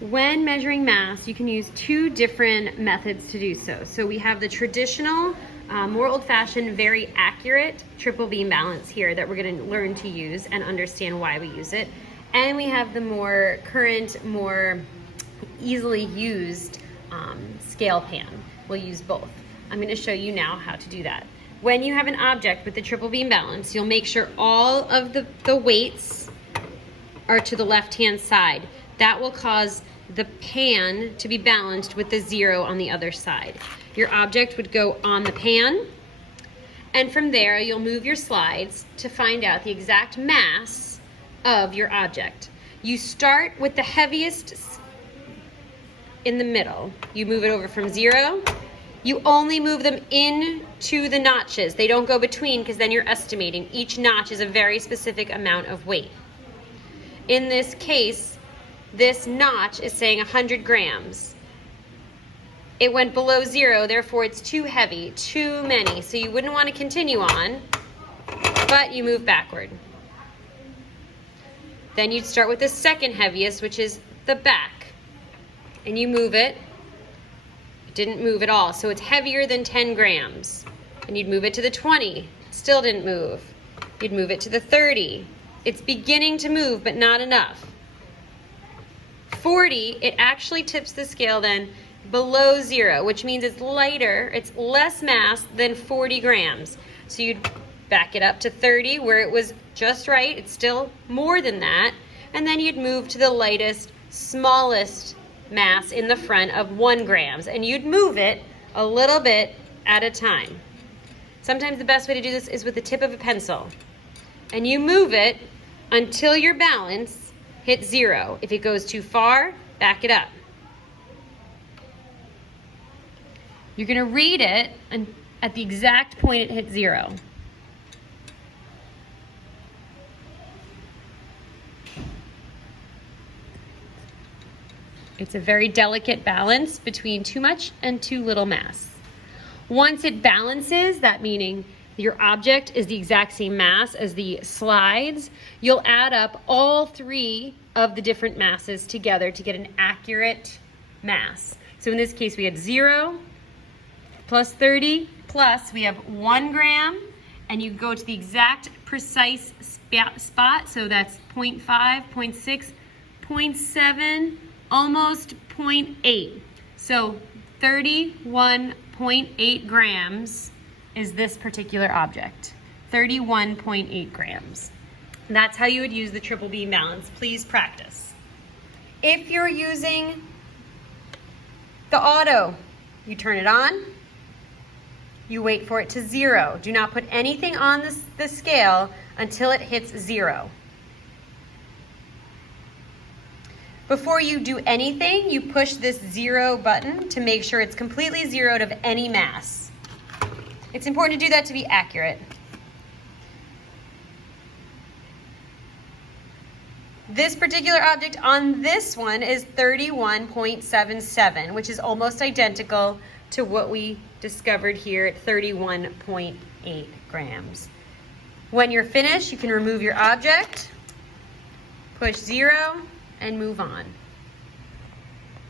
When measuring mass, you can use two different methods to do so. So we have the traditional, more old-fashioned, very accurate triple beam balance here that we're going to learn to use and understand why we use it. And we have the more current, more easily used scale pan. We'll use both. I'm going to show you now how to do that. When you have an object with the triple beam balance, you'll make sure all of the weights are to the left-hand side. That will cause the pan to be balanced with the 0 on the other side. Your object would go on the pan, and from there you'll move your slides to find out the exact mass of your object. You start with the heaviest in the middle. You move it over from 0. You only move them into the notches. They don't go between, because then you're estimating. Each notch is a very specific amount of weight. In this case, this notch is saying 100 grams. It went below 0, therefore it's too heavy, too many. So you wouldn't want to continue on, but you move backward. Then you'd start with the second heaviest, which is the back. And you move it. It didn't move at all, so it's heavier than 10 grams. And you'd move it to the 20. Still didn't move. You'd move it to the 30. It's beginning to move, but not enough. 40, it actually tips the scale then below 0, which means it's lighter, it's less mass than 40 grams. So you'd back it up to 30, where it was just right. It's still more than that. And then you'd move to the lightest, smallest mass in the front of 1 grams, and you'd move it a little bit at a time. Sometimes the best way to do this is with the tip of a pencil. And you move it until your balance hits 0. If it goes too far, back it up. You're going to read it at the exact point it hits 0. It's a very delicate balance between too much and too little mass. Once it balances, that meaning your object is the exact same mass as the slides, you'll add up all 3 of the different masses together to get an accurate mass. So in this case, we had 0 plus 30 plus we have 1 gram, and you go to the exact precise spot. So that's 0.5, 0.6, 0.7, almost 0.8. So 31.8 grams is this particular object. 31.8 grams. And that's how you would use the triple beam balance. Please practice. If you're using the auto, you turn it on, you wait for it to 0. Do not put anything on the scale until it hits 0. Before you do anything, you push this 0 button to make sure it's completely zeroed of any mass. It's important to do that to be accurate. This particular object on this one is 31.77, which is almost identical to what we discovered here at 31.8 grams. When you're finished, you can remove your object, push 0, and move on.